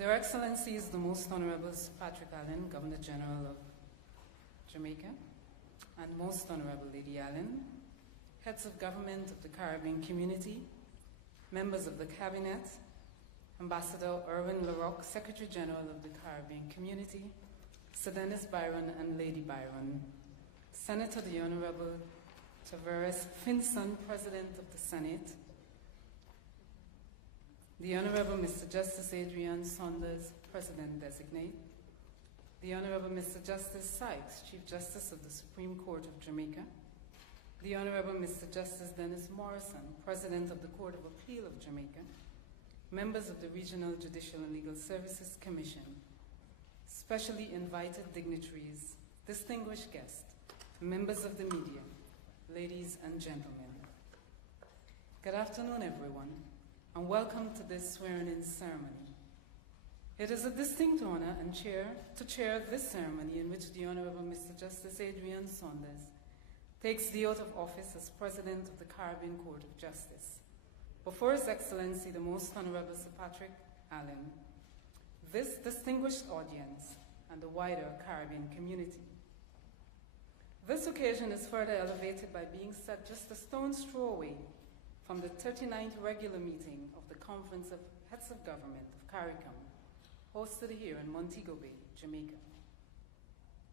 Their Excellencies, the Most Honourable Sir Patrick Allen, Governor-General of Jamaica, and Most Honourable Lady Allen, heads of government of the Caribbean community, members of the Cabinet, Ambassador Erwin LaRocque, Secretary-General of the Caribbean community, Sir Dennis Byron and Lady Byron, Senator the Honourable Tavares Finson, President of the Senate, the Honourable Mr. Justice Adrian Saunders, President Designee, the Honourable Mr. Justice Sykes, Chief Justice of the Supreme Court of Jamaica, the Honourable Mr. Justice Dennis Morrison, President of the Court of Appeal of Jamaica, members of the Regional Judicial and Legal Services Commission, specially invited dignitaries, distinguished guests, members of the media, ladies and gentlemen. Good afternoon, everyone, and welcome to this swearing-in ceremony. It is a distinct honor and to chair this ceremony in which the Honourable Mr. Justice Adrian Saunders takes the oath of office as President of the Caribbean Court of Justice before His Excellency the Most Honourable Sir Patrick Allen, this distinguished audience, and the wider Caribbean community. This occasion is further elevated by being set just a stone's throw away from the 39th regular meeting of the Conference of Heads of Government of CARICOM, hosted here in Montego Bay, Jamaica.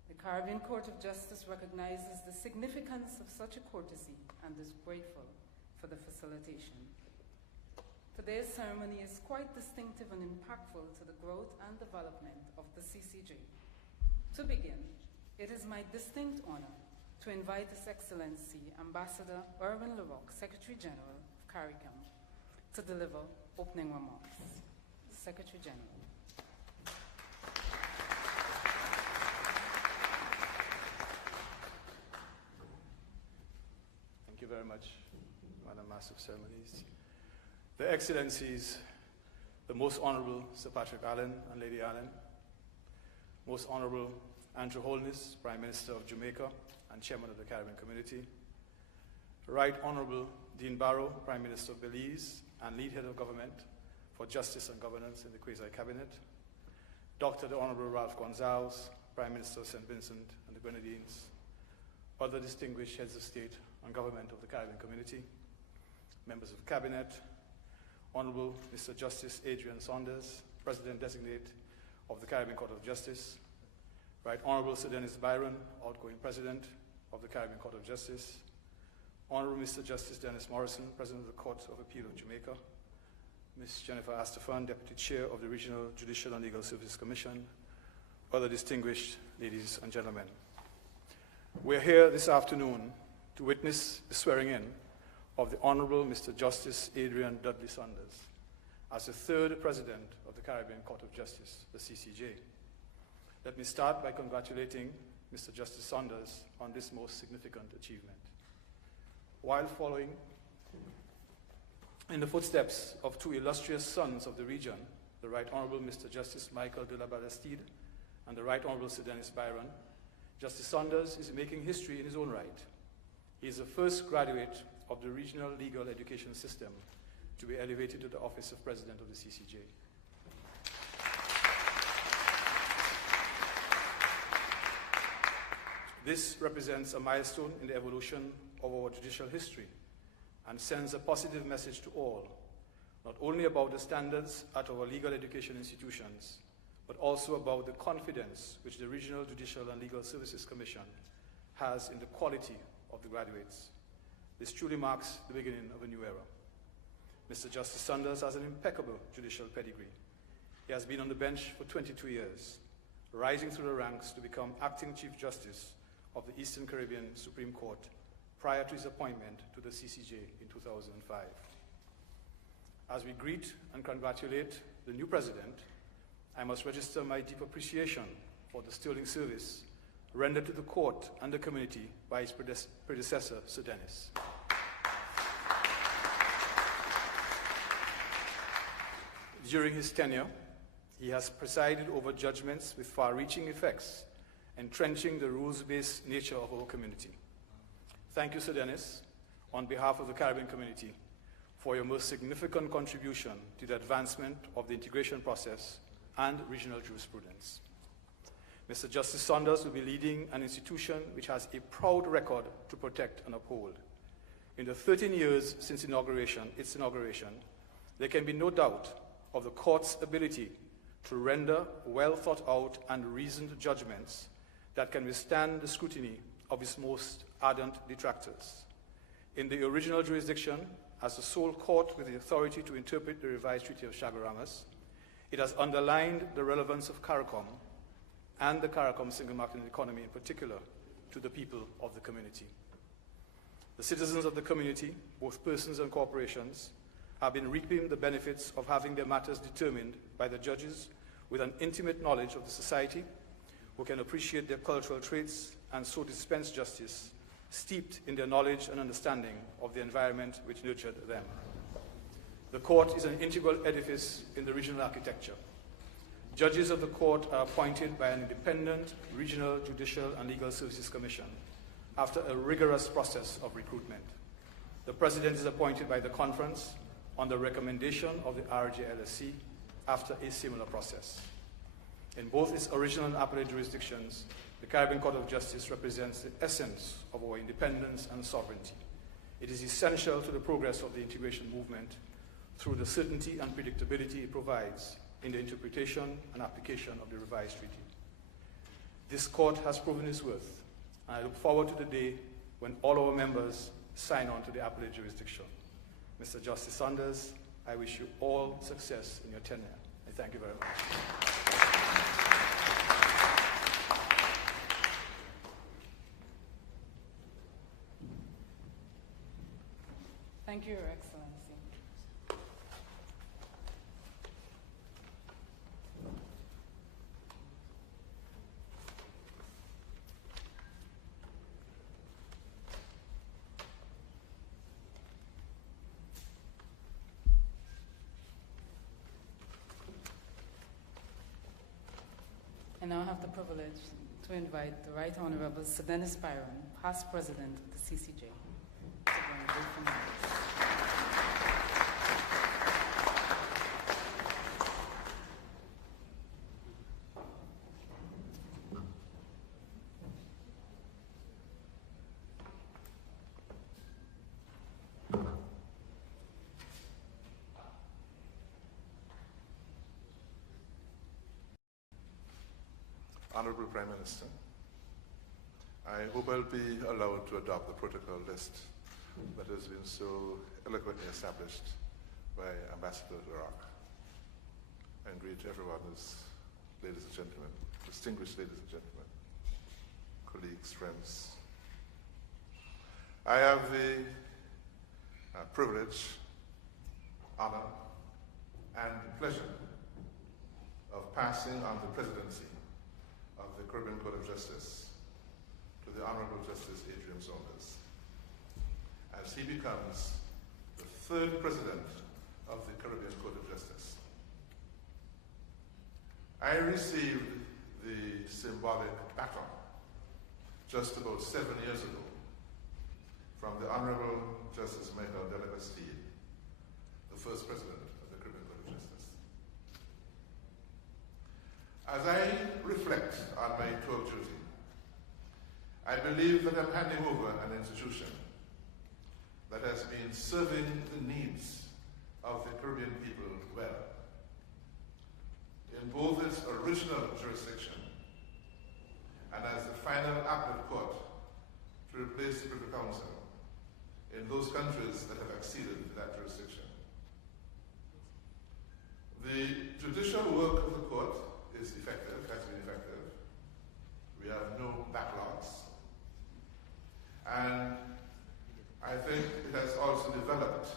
The Caribbean Court of Justice recognizes the significance of such a courtesy and is grateful for the facilitation. Today's ceremony is quite distinctive and impactful to the growth and development of the CCJ. To begin, it is my distinct honor to invite His Excellency Ambassador Erwin LaRocque, Secretary-General of CARICOM, to deliver opening remarks. Secretary-General. Thank you very much, Madam Master of Ceremonies. The Excellencies, the Most Honourable Sir Patrick Allen and Lady Allen, Most Honourable Andrew Holness, Prime Minister of Jamaica and Chairman of the Caribbean Community, Right Honourable Dean Barrow, Prime Minister of Belize and Lead Head of Government for Justice and Governance in the Quasi-Cabinet, Dr. the Honourable Ralph Gonzalez, Prime Minister of St. Vincent and the Grenadines, other distinguished heads of state and government of the Caribbean Community, members of Cabinet, Honourable Mr. Justice Adrian Saunders, President-Designate of the Caribbean Court of Justice, Right Honourable Sir Dennis Byron, outgoing President of the Caribbean Court of Justice, Honourable Mr. Justice Dennis Morrison, President of the Court of Appeal of Jamaica, Ms. Jennifer Astafan, Deputy Chair of the Regional Judicial and Legal Services Commission, other distinguished ladies and gentlemen. We are here this afternoon to witness the swearing-in of the Honourable Mr. Justice Adrian Dudley Saunders as the third President of the Caribbean Court of Justice, the CCJ. Let me start by congratulating Mr. Justice Saunders on this most significant achievement. While following in the footsteps of two illustrious sons of the region, the Right Honourable Mr. Justice Michael de la Ballestide and the Right Honourable Sir Dennis Byron, Justice Saunders is making history in his own right. He is the first graduate of the regional legal education system to be elevated to the office of President of the CCJ. This represents a milestone in the evolution of our judicial history and sends a positive message to all, not only about the standards at our legal education institutions, but also about the confidence which the Regional Judicial and Legal Services Commission has in the quality of the graduates. This truly marks the beginning of a new era. Mr. Justice Saunders has an impeccable judicial pedigree. He has been on the bench for 22 years, rising through the ranks to become Acting Chief Justice of the Eastern Caribbean Supreme Court prior to his appointment to the CCJ in 2005. As we greet and congratulate the new President, I must register my deep appreciation for the sterling service rendered to the court and the community by his predecessor, Sir Dennis. During his tenure, he has presided over judgments with far-reaching effects, entrenching the rules-based nature of our community. Thank you, Sir Dennis, on behalf of the Caribbean community, for your most significant contribution to the advancement of the integration process and regional jurisprudence. Mr. Justice Saunders will be leading an institution which has a proud record to protect and uphold. In the 13 years since its inauguration, there can be no doubt of the court's ability to render well thought out and reasoned judgments that can withstand the scrutiny of its most ardent detractors. In the original jurisdiction, as the sole court with the authority to interpret the revised Treaty of Chaguaramas, it has underlined the relevance of CARICOM and the CARICOM single market economy in particular to the people of the community. The citizens of the community, both persons and corporations, have been reaping the benefits of having their matters determined by the judges with an intimate knowledge of the society, who can appreciate their cultural traits and so dispense justice, steeped in their knowledge and understanding of the environment which nurtured them. The court is an integral edifice in the regional architecture. Judges of the court are appointed by an independent regional, judicial, and legal services commission after a rigorous process of recruitment. The president is appointed by the conference on the recommendation of the RJLSC after a similar process. In both its original and appellate jurisdictions, the Caribbean Court of Justice represents the essence of our independence and sovereignty. It is essential to the progress of the integration movement through the certainty and predictability it provides in the interpretation and application of the revised treaty. This court has proven its worth, and I look forward to the day when all our members sign on to the appellate jurisdiction. Mr. Justice Saunders, I wish you all success in your tenure. I thank you very much. Thank you, Your Excellency. I now have the privilege to invite the Right Honourable Sir Dennis Byron, past President of the CCJ, to bring a brief remarks. Honourable Prime Minister, I hope I'll be allowed to adopt the protocol list that has been so eloquently established by Ambassador Iraq. And greet everyone as ladies and gentlemen, distinguished ladies and gentlemen, colleagues, friends. I have the privilege, honor, and pleasure of passing on the presidency of the Caribbean Court of Justice to the Honourable Justice Adrian Saunders, as he becomes the third president of the Caribbean Court of Justice. I received the symbolic baton just about 7 years ago from the Honourable Justice Michael de la Bastille, the first president of the Caribbean Court of Justice. As I reflect on my tour of duty, I believe that I'm handing over an institution that has been serving the needs of the Caribbean people well. In both its original jurisdiction and as the final appellate court to replace the Privy Council in those countries that have acceded to that jurisdiction. The judicial work of the court is effective, has been effective. We have no backlogs. And I think it has also developed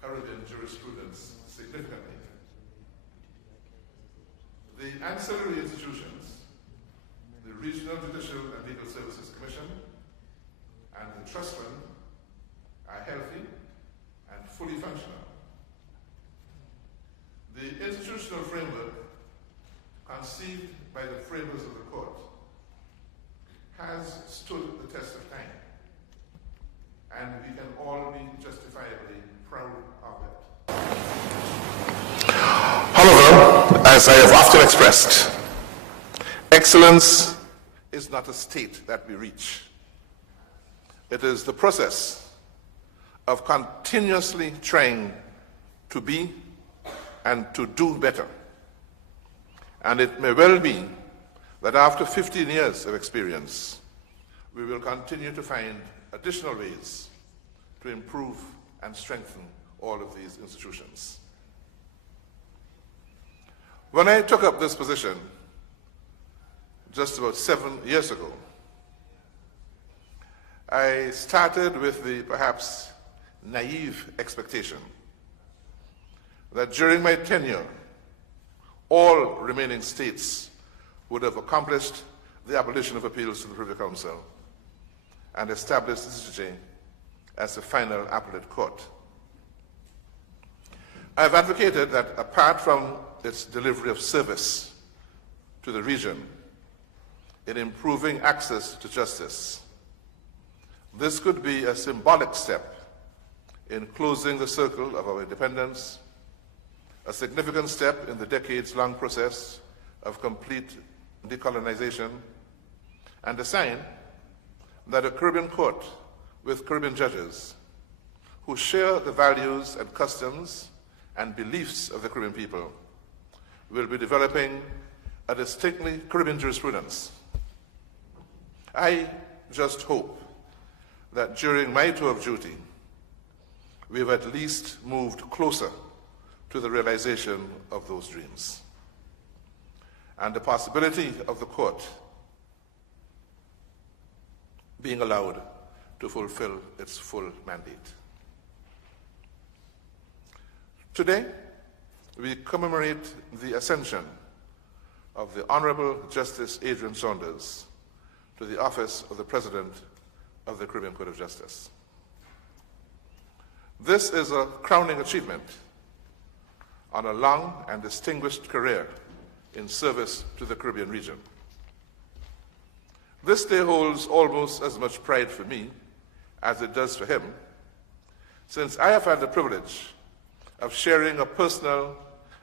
Caribbean jurisprudence significantly. The ancillary institutions, the Regional Judicial and Legal Services Commission and the Trust Fund, are healthy and fully functional. The institutional framework conceived by the framers of the court has stood the test of time, and we can all be justifiably proud of it. Honourable, As I have often expressed, excellence is not a state that we reach. It is the process of continuously trying to be and to do better. And it may well be that after 15 years of experience, we will continue to find additional ways to improve and strengthen all of these institutions. When I took up this position just about 7 years ago, I started with the perhaps naive expectation that during my tenure, all remaining states would have accomplished the abolition of appeals to the Privy Council and established the CCJ as the final appellate court. I've advocated that apart from its delivery of service to the region in improving access to justice, this could be a symbolic step in closing the circle of our independence, a significant step in the decades-long process of complete decolonization, and a sign that a Caribbean court with Caribbean judges who share the values and customs and beliefs of the Caribbean people will be developing a distinctly Caribbean jurisprudence. I just hope that during my tour of duty, we've at least moved closer to the realization of those dreams and the possibility of the court being allowed to fulfill its full mandate. Today, we commemorate the ascension of the Honourable Justice Adrian Saunders to the office of the President of the Caribbean Court of Justice. This is a crowning achievement on a long and distinguished career in service to the Caribbean region. This day holds almost as much pride for me as it does for him, since I have had the privilege of sharing a personal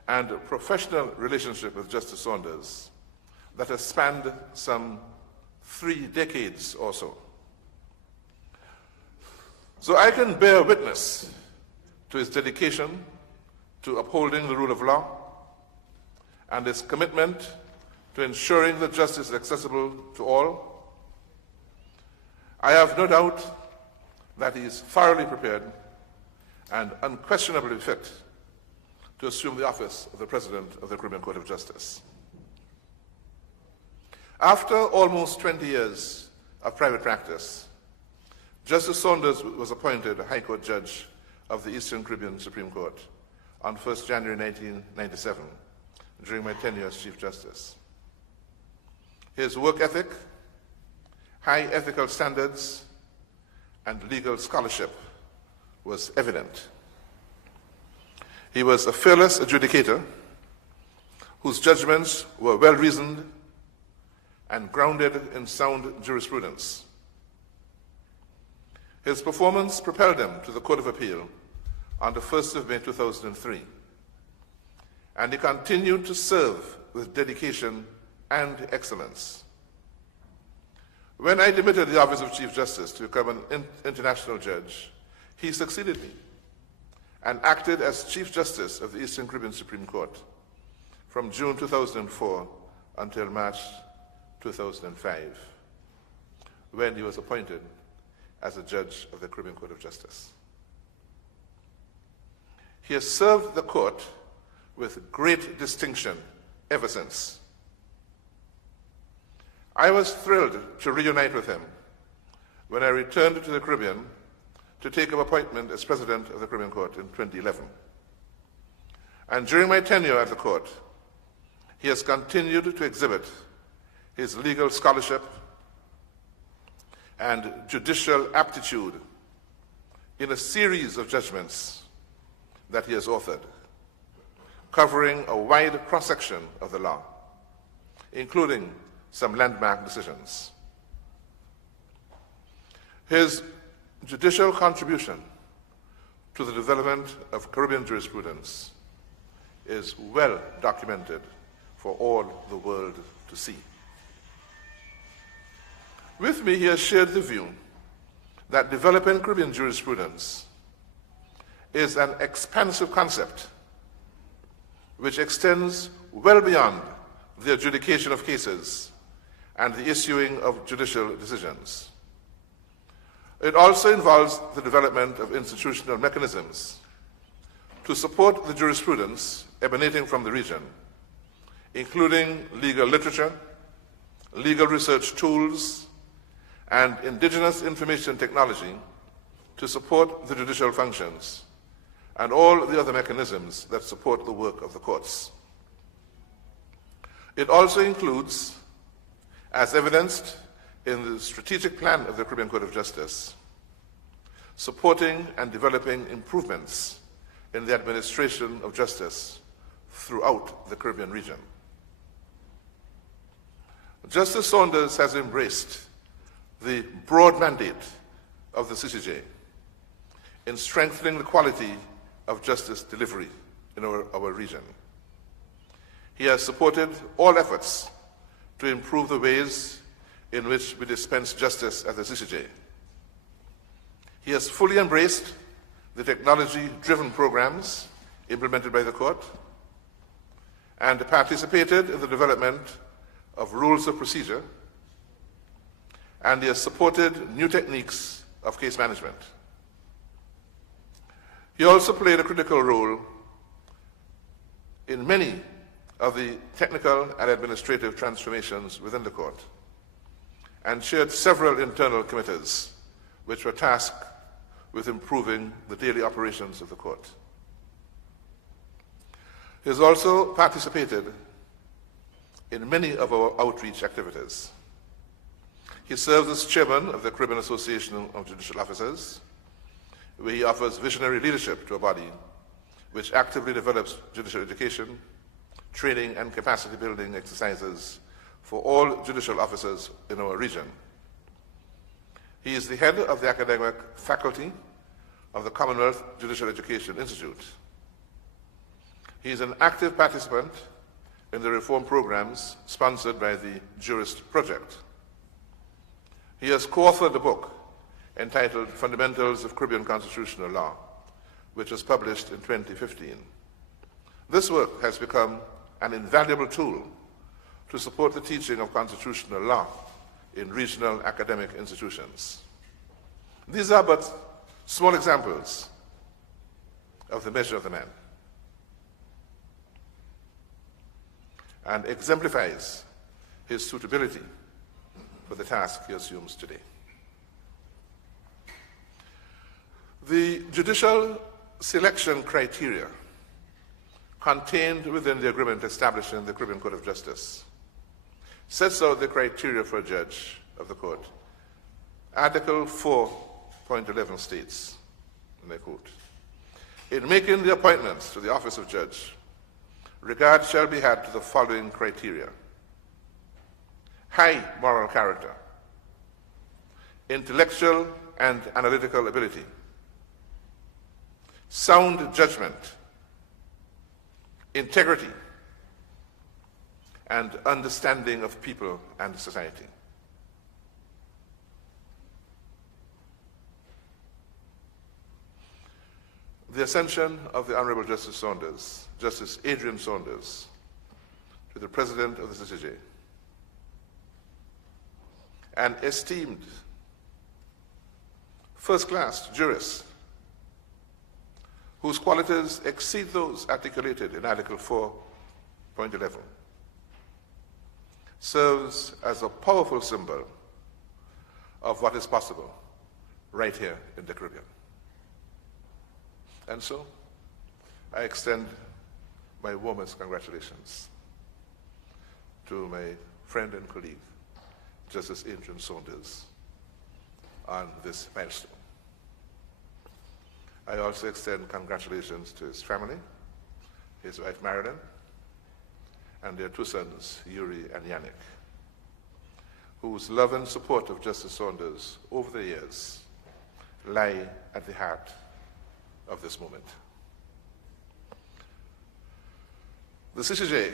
and professional relationship with Justice Saunders that has spanned some 3 decades or so. So I can bear witness to his dedication to upholding the rule of law and his commitment to ensuring that justice is accessible to all. I have no doubt that he is thoroughly prepared and unquestionably fit to assume the office of the President of the Caribbean Court of Justice. After almost 20 years of private practice, Justice Saunders was appointed a High Court Judge of the Eastern Caribbean Supreme Court on 1st January 1997, during my tenure as Chief Justice. His work ethic, high ethical standards, and legal scholarship was evident. He was a fearless adjudicator whose judgments were well-reasoned and grounded in sound jurisprudence. His performance propelled him to the Court of Appeal on the 1st of May 2003, and he continued to serve with dedication and excellence. When I demitted the office of Chief Justice to become an international judge, he succeeded me and acted as Chief Justice of the Eastern Caribbean Supreme Court from June 2004 until March 2005, when he was appointed as a judge of the Caribbean Court of Justice. He has served the court with great distinction ever since. I was thrilled to reunite with him when I returned to the Caribbean to take up appointment as President of the Caribbean Court in 2011. And during my tenure at the court, he has continued to exhibit his legal scholarship and judicial aptitude in a series of judgments that he has authored, covering a wide cross-section of the law, including some landmark decisions. His judicial contribution to the development of Caribbean jurisprudence is well documented for all the world to see. With me, he has shared the view that developing Caribbean jurisprudence is an expansive concept which extends well beyond the adjudication of cases and the issuing of judicial decisions. It also involves the development of institutional mechanisms to support the jurisprudence emanating from the region, including legal literature, legal research tools, and indigenous information technology to support the judicial functions and all the other mechanisms that support the work of the courts. It also includes, as evidenced in the strategic plan of the Caribbean Court of Justice, supporting and developing improvements in the administration of justice throughout the Caribbean region. Justice Saunders has embraced the broad mandate of the CCJ in strengthening the quality of justice delivery in our region. He has supported all efforts to improve the ways in which we dispense justice at the CCJ. He has fully embraced the technology-driven programs implemented by the court and participated in the development of rules of procedure, and he has supported new techniques of case management. He also played a critical role in many of the technical and administrative transformations within the court and chaired several internal committees which were tasked with improving the daily operations of the court. He has also participated in many of our outreach activities. He serves as chairman of the Caribbean Association of Judicial Officers, where he offers visionary leadership to a body which actively develops judicial education, training and capacity building exercises for all judicial officers in our region. He is the head of the academic faculty of the Commonwealth Judicial Education Institute. He is an active participant in the reform programs sponsored by the Jurist project. He has co-authored a book entitled Fundamentals of Caribbean Constitutional Law, which was published in 2015. This work has become an invaluable tool to support the teaching of constitutional law in regional academic institutions. These are but small examples of the measure of the man, and exemplifies his suitability for the task he assumes today. The judicial selection criteria contained within the agreement establishing the Caribbean Court of Justice sets out the criteria for a judge of the court. Article 4.11 states, and I quote, "In making the appointments to the office of judge, regard shall be had to the following criteria: high moral character, intellectual and analytical ability, sound judgment, integrity, and understanding of people and society." The ascension of the Honourable Justice Saunders, Justice Adrian Saunders, to the President of the CCJ, an esteemed first-class jurist whose qualities exceed those articulated in Article 4.11, serves as a powerful symbol of what is possible right here in the Caribbean. And so, I extend my warmest congratulations to my friend and colleague, Justice Adrian Saunders, on this milestone. I also extend congratulations to his family, his wife Marilyn, and their two sons, Yuri and Yannick, whose love and support of Justice Saunders over the years lie at the heart of this moment. The CCJ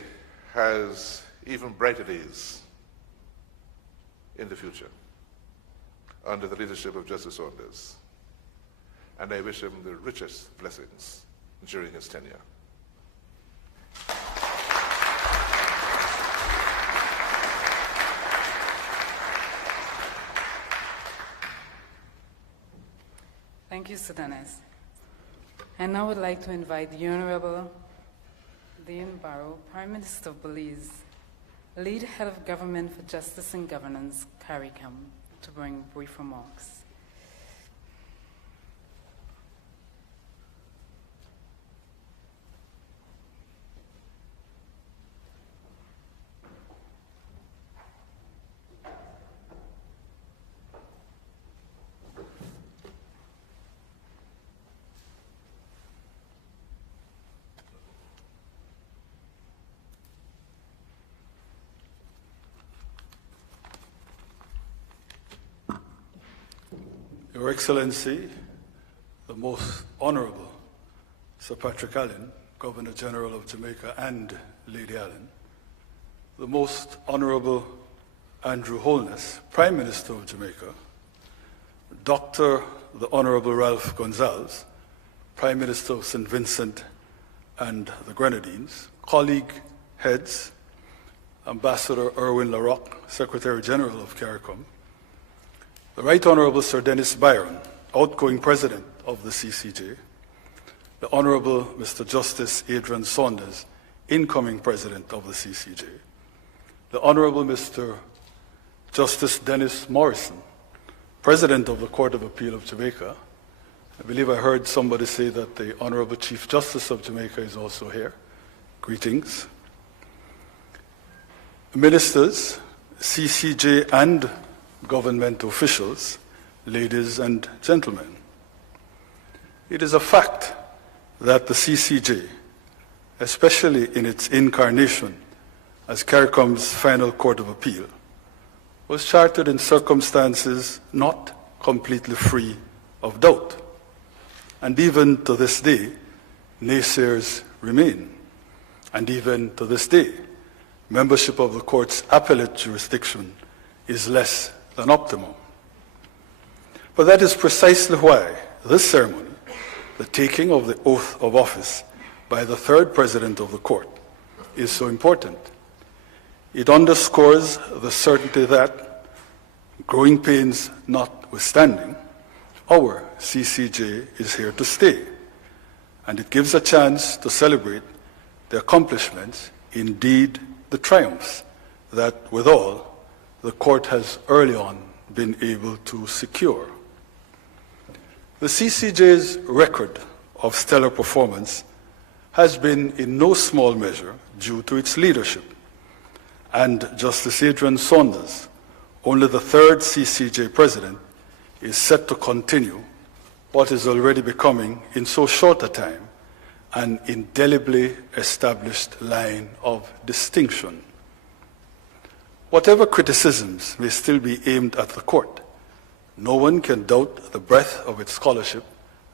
has even brighter days in the future under the leadership of Justice Saunders, and I wish him the richest blessings during his tenure. Thank you, Sir Dennis. And now I would like to invite the Honourable Dian Barrow, Prime Minister of Belize, lead head of government for justice and governance, CARICOM, to bring brief remarks. Your Excellency, the Most Honourable Sir Patrick Allen, Governor General of Jamaica, and Lady Allen, the Most Honourable Andrew Holness, Prime Minister of Jamaica, Dr. the Honourable Ralph Gonsalves, Prime Minister of St. Vincent and the Grenadines, colleague heads, Ambassador Erwin LaRocque, Secretary General of CARICOM, the Right Honourable Sir Dennis Byron, outgoing President of the CCJ, the Honourable Mr. Justice Adrian Saunders, incoming President of the CCJ, the Honourable Mr. Justice Dennis Morrison, President of the Court of Appeal of Jamaica. I believe I heard somebody say that the Honourable Chief Justice of Jamaica is also here. Greetings. Ministers, CCJ and government officials, ladies and gentlemen. It is a fact that the CCJ, especially in its incarnation as CARICOM's final court of appeal, was chartered in circumstances not completely free of doubt. And even to this day, naysayers remain. And even to this day, membership of the court's appellate jurisdiction is less than optimum. But that is precisely why this ceremony, the taking of the oath of office by the third president of the court, is so important. It underscores the certainty that, growing pains notwithstanding, our CCJ is here to stay, and it gives a chance to celebrate the accomplishments, indeed the triumphs, that withal the court has early on been able to secure. The CCJ's record of stellar performance has been in no small measure due to its leadership, and Justice Adrian Saunders, only the third CCJ president, is set to continue what is already becoming, in so short a time, an indelibly established line of distinction. Whatever criticisms may still be aimed at the court, no one can doubt the breadth of its scholarship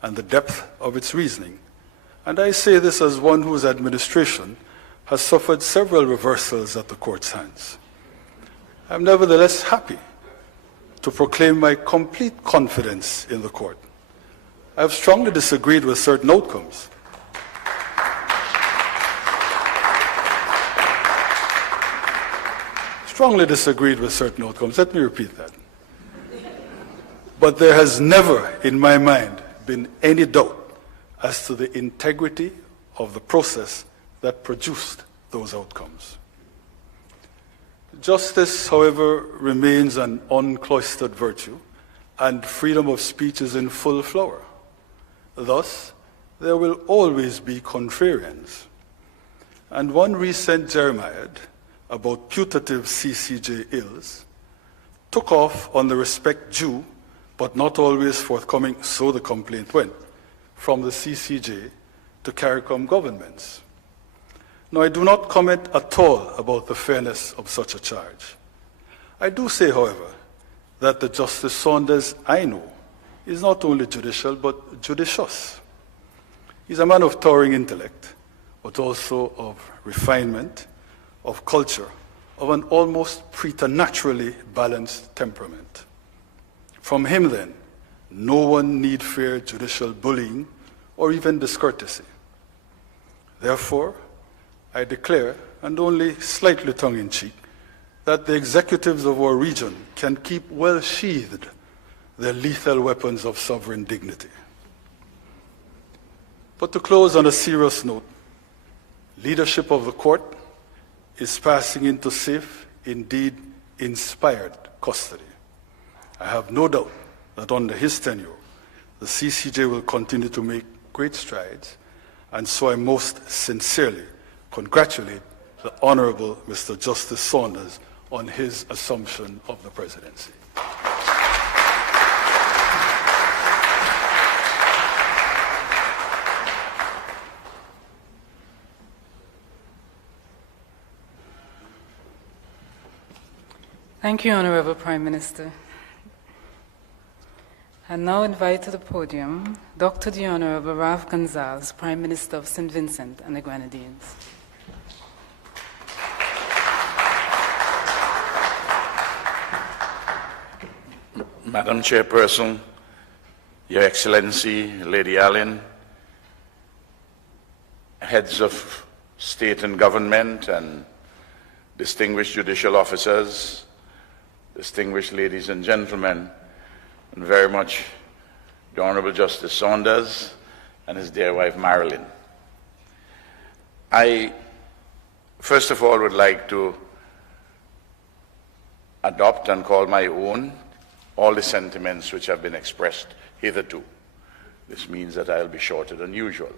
and the depth of its reasoning. And I say this as one whose administration has suffered several reversals at the court's hands. I am nevertheless happy to proclaim my complete confidence in the court. I have strongly disagreed with certain outcomes. Strongly disagreed with certain outcomes. Let me repeat that. But there has never, in my mind, been any doubt as to the integrity of the process that produced those outcomes. Justice, however, remains an uncloistered virtue, and freedom of speech is in full flower. Thus, there will always be contrarians. And one recent jeremiad about putative CCJ ills took off on the respect due, but not always forthcoming, so the complaint went, from the CCJ to CARICOM governments. Now, I do not comment at all about the fairness of such a charge. I do say, however, that the Justice Saunders I know is not only judicial, but judicious. He's a man of towering intellect, but also of refinement, of culture, of an almost preternaturally balanced temperament. From him, then, no one need fear judicial bullying or even discourtesy. Therefore, I declare, and only slightly tongue-in-cheek, that the executives of our region can keep well sheathed their lethal weapons of sovereign dignity. But to close on a serious note, leadership of the court is passing into safe, indeed inspired custody. I have no doubt that under his tenure, the CCJ will continue to make great strides, and so I most sincerely congratulate the Honourable Mr. Justice Saunders on his assumption of the presidency. Thank you, Honourable Prime Minister. I now invite to the podium Dr. the Honourable Ralph Gonzalez, Prime Minister of St. Vincent and the Grenadines. Madam Chairperson, Your Excellency, Lady Allen, heads of state and government and distinguished judicial officers, distinguished ladies and gentlemen, and very much the Honourable Justice Saunders and his dear wife Marilyn. I, first of all, would like to adopt and call my own all the sentiments which have been expressed hitherto. This means that I'll be shorter than usual.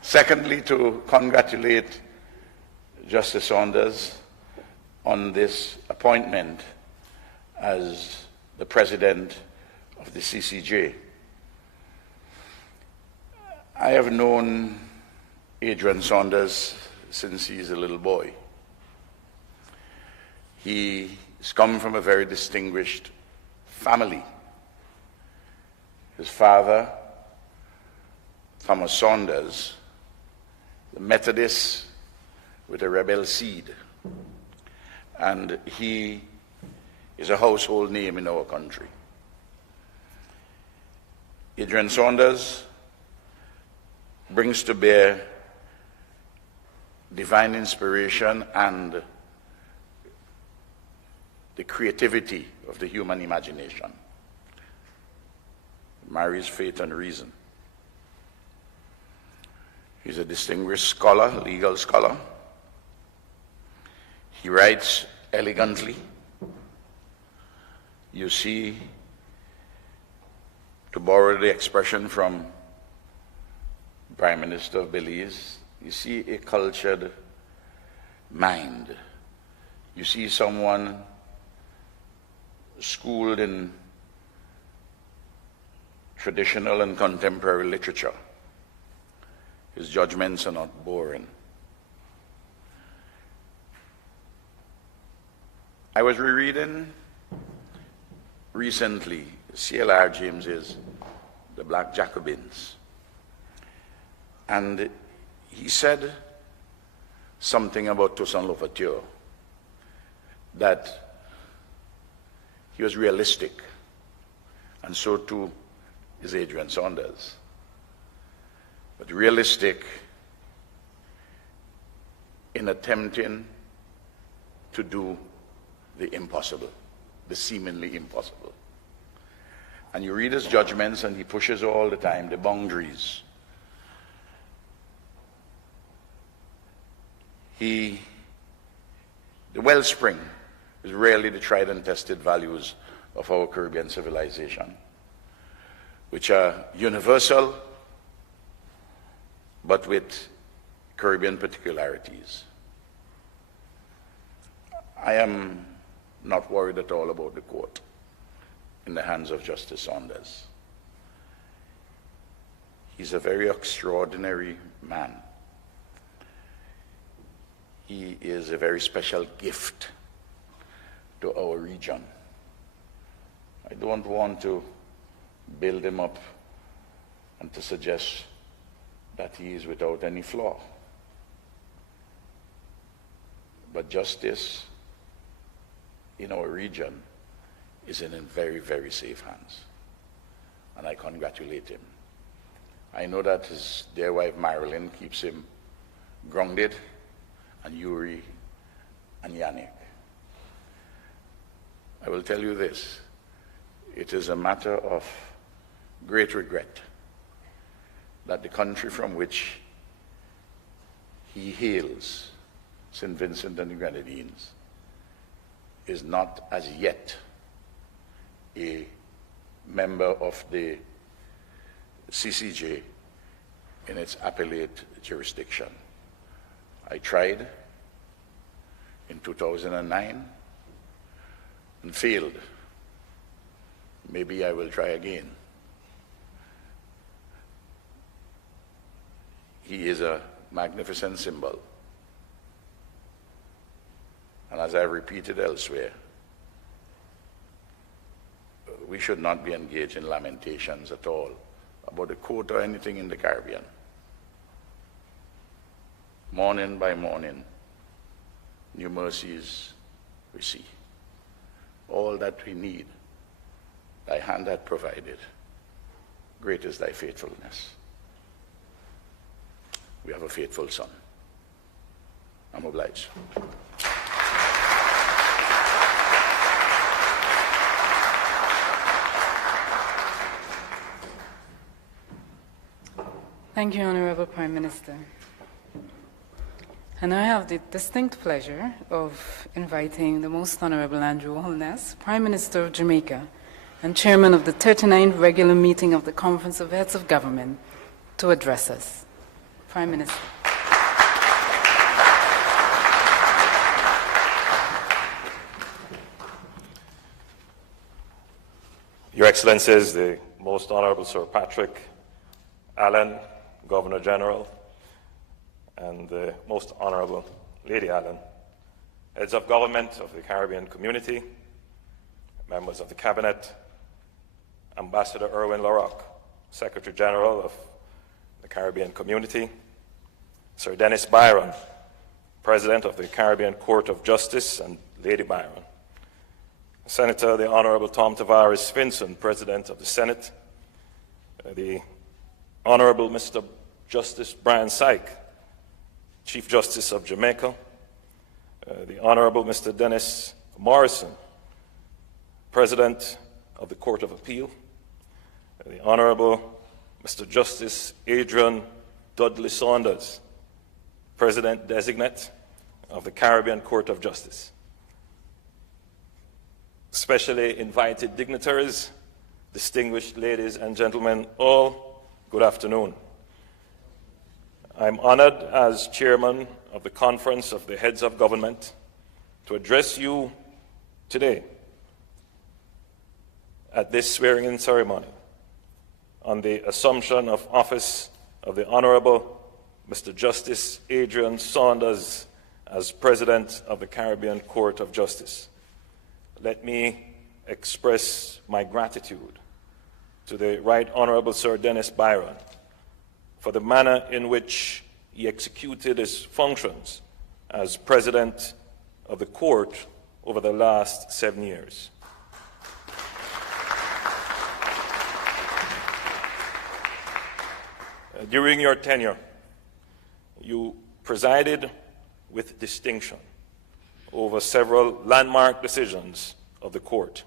Secondly, to congratulate Justice Saunders on this appointment as the President of the CCJ. I have known Adrian Saunders since he's a little boy. He's come from a very distinguished family. His father, Thomas Saunders, the Methodist with a rebel seed, and he is a household name in our country. Adrian Saunders brings to bear divine inspiration and the creativity of the human imagination. Marries faith and reason. He's a distinguished scholar, legal scholar. He writes elegantly. You see, to borrow the expression from Prime Minister of Belize, you see a cultured mind. You see someone schooled in traditional and contemporary literature. His judgments are not boring. I was rereading recently C.L.R. James's The Black Jacobins, and he said something about Toussaint Louverture, that he was realistic, and so too is Adrian Saunders. But realistic in attempting to do the impossible, the seemingly impossible. And you read his judgments and he pushes all the time the boundaries. The wellspring is really the tried and tested values of our Caribbean civilization, which are universal, but with Caribbean particularities. I am not worried at all about the court in the hands of Justice Saunders. He's a very extraordinary man. He is a very special gift to our region. I don't want to build him up and to suggest that he is without any flaw. But justice in our region is in very, very safe hands. And I congratulate him. I know that his dear wife Marilyn keeps him grounded, and Yuri and Yannick. I will tell you this, it is a matter of great regret that the country from which he hails, St. Vincent and the Grenadines, is not as yet a member of the CCJ in its appellate jurisdiction. I tried in 2009 and failed. Maybe I will try again. He is a magnificent symbol. And as I repeated elsewhere, we should not be engaged in lamentations at all about the court or anything in the Caribbean. Morning by morning, new mercies we see. All that we need, thy hand hath provided. Great is thy faithfulness. We have a faithful son. I'm obliged. Thank you, Honourable Prime Minister. And I have the distinct pleasure of inviting the Most Honourable Andrew Holness, Prime Minister of Jamaica and Chairman of the 39th regular meeting of the Conference of Heads of Government, to address us. Prime Minister. Your Excellencies, the Most Honourable Sir Patrick Allen, Governor General, and the Most Honourable Lady Allen, Heads of Government of the Caribbean Community, members of the Cabinet, Ambassador Erwin LaRocque, Secretary General of the Caribbean Community, Sir Dennis Byron, President of the Caribbean Court of Justice, and Lady Byron, Senator the Honourable Tom Tavares Finson, President of the Senate, the Honourable Mr. Justice Brian Syke, Chief Justice of Jamaica, the Honourable Mr. Dennis Morrison, President of the Court of Appeal, the Honourable Mr. Justice Adrian Dudley Saunders, President Designate of the Caribbean Court of Justice. Specially invited dignitaries, distinguished ladies and gentlemen, all, good afternoon. I'm honored as Chairman of the Conference of the Heads of Government to address you today at this swearing-in ceremony on the assumption of office of the Honourable Mr. Justice Adrian Saunders as President of the Caribbean Court of Justice. Let me express my gratitude to the Right Honourable Sir Dennis Byron for the manner in which he executed his functions as President of the Court over the last 7 years. During your tenure, you presided with distinction over several landmark decisions of the Court,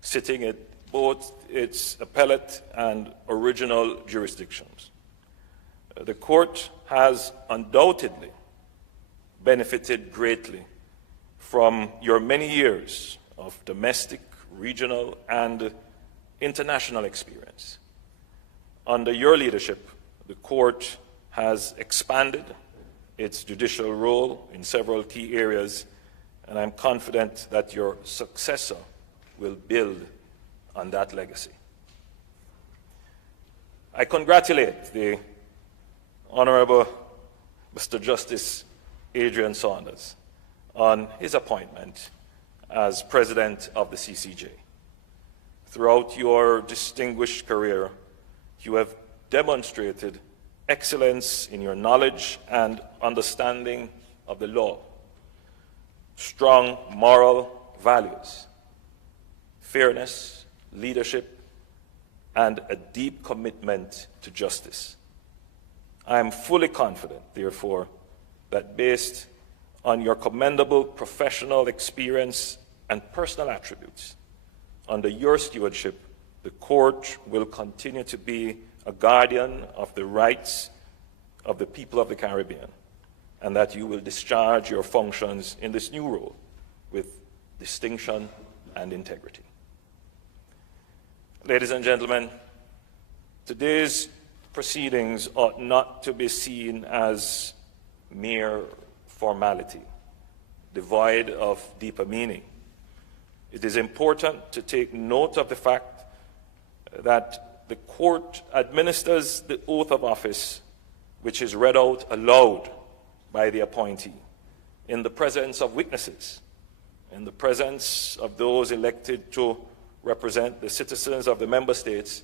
sitting at both its appellate and original jurisdictions. The Court has undoubtedly benefited greatly from your many years of domestic, regional, and international experience. Under your leadership, the Court has expanded its judicial role in several key areas, and I'm confident that your successor will build on that legacy. I congratulate the Honourable Mr. Justice Adrian Saunders on his appointment as President of the CCJ. Throughout your distinguished career, you have demonstrated excellence in your knowledge and understanding of the law, strong moral values, fairness, leadership, and a deep commitment to justice. I am fully confident, therefore, that based on your commendable professional experience and personal attributes, under your stewardship, the court will continue to be a guardian of the rights of the people of the Caribbean, and that you will discharge your functions in this new role with distinction and integrity. Ladies and gentlemen, today's proceedings ought not to be seen as mere formality, devoid of deeper meaning. It is important to take note of the fact that the court administers the oath of office, which is read out aloud by the appointee, in the presence of witnesses, in the presence of those elected to represent the citizens of the member states.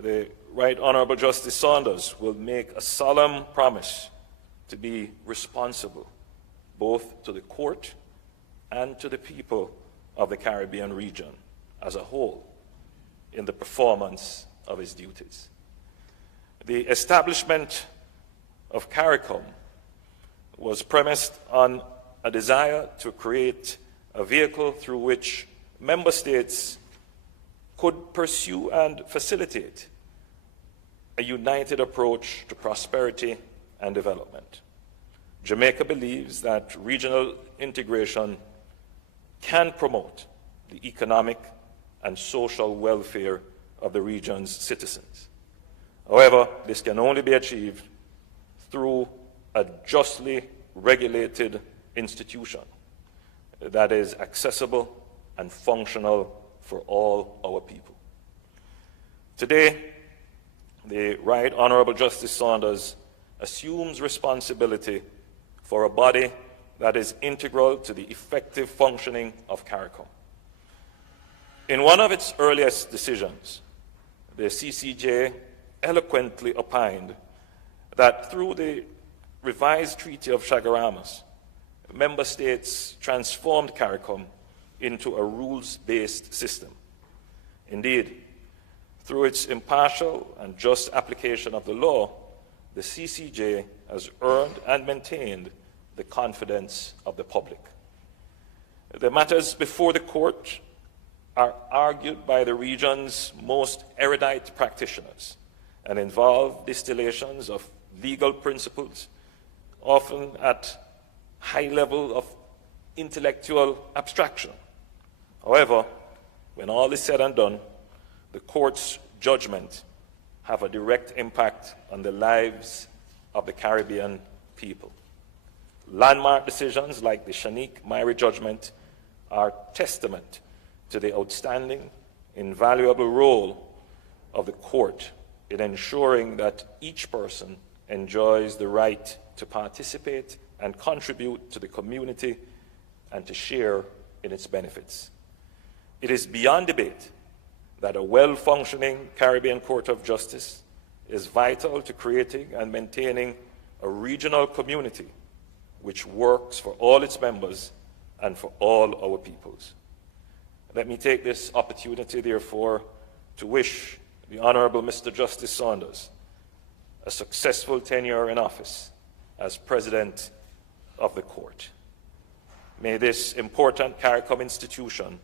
The Right Honourable Justice Saunders will make a solemn promise to be responsible both to the court and to the people of the Caribbean region as a whole in the performance of his duties. The establishment of CARICOM was premised on a desire to create a vehicle through which member states could pursue and facilitate a united approach to prosperity and development. Jamaica believes that regional integration can promote the economic and social welfare of the region's citizens. However, this can only be achieved through a justly regulated institution that is accessible and functional for all our people. Today, the Right Honourable Justice Saunders assumes responsibility for a body that is integral to the effective functioning of CARICOM. In one of its earliest decisions, the CCJ eloquently opined that through the revised Treaty of Chaguaramas, member states transformed CARICOM into a rules-based system. Indeed, through its impartial and just application of the law, the CCJ has earned and maintained the confidence of the public. The matters before the court are argued by the region's most erudite practitioners and involve distillations of legal principles, often at high level of intellectual abstraction. However, when all is said and done, the court's judgment have a direct impact on the lives of the Caribbean people. Landmark decisions like the Shanique Myrie judgment are testament to the outstanding, invaluable role of the court in ensuring that each person enjoys the right to participate and contribute to the community and to share in its benefits. It is beyond debate that a well-functioning Caribbean Court of Justice is vital to creating and maintaining a regional community which works for all its members and for all our peoples. Let me take this opportunity, therefore, to wish the Honourable Mr. Justice Saunders a successful tenure in office as President of the Court. May this important CARICOM institution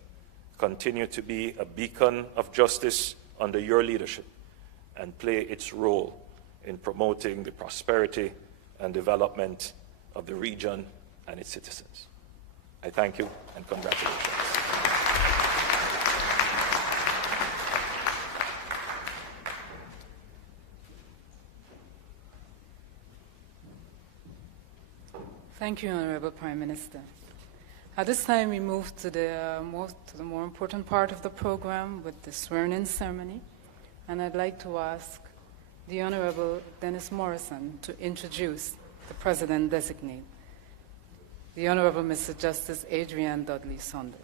continue to be a beacon of justice under your leadership and play its role in promoting the prosperity and development of the region and its citizens. I thank you and congratulations. Thank you, Honourable Prime Minister. At this time, we move to the more important part of the program with the swearing-in ceremony, and I'd like to ask the Honourable Dennis Morrison to introduce the President Designate, the Honourable Mr. Justice Adrian Dudley Saunders.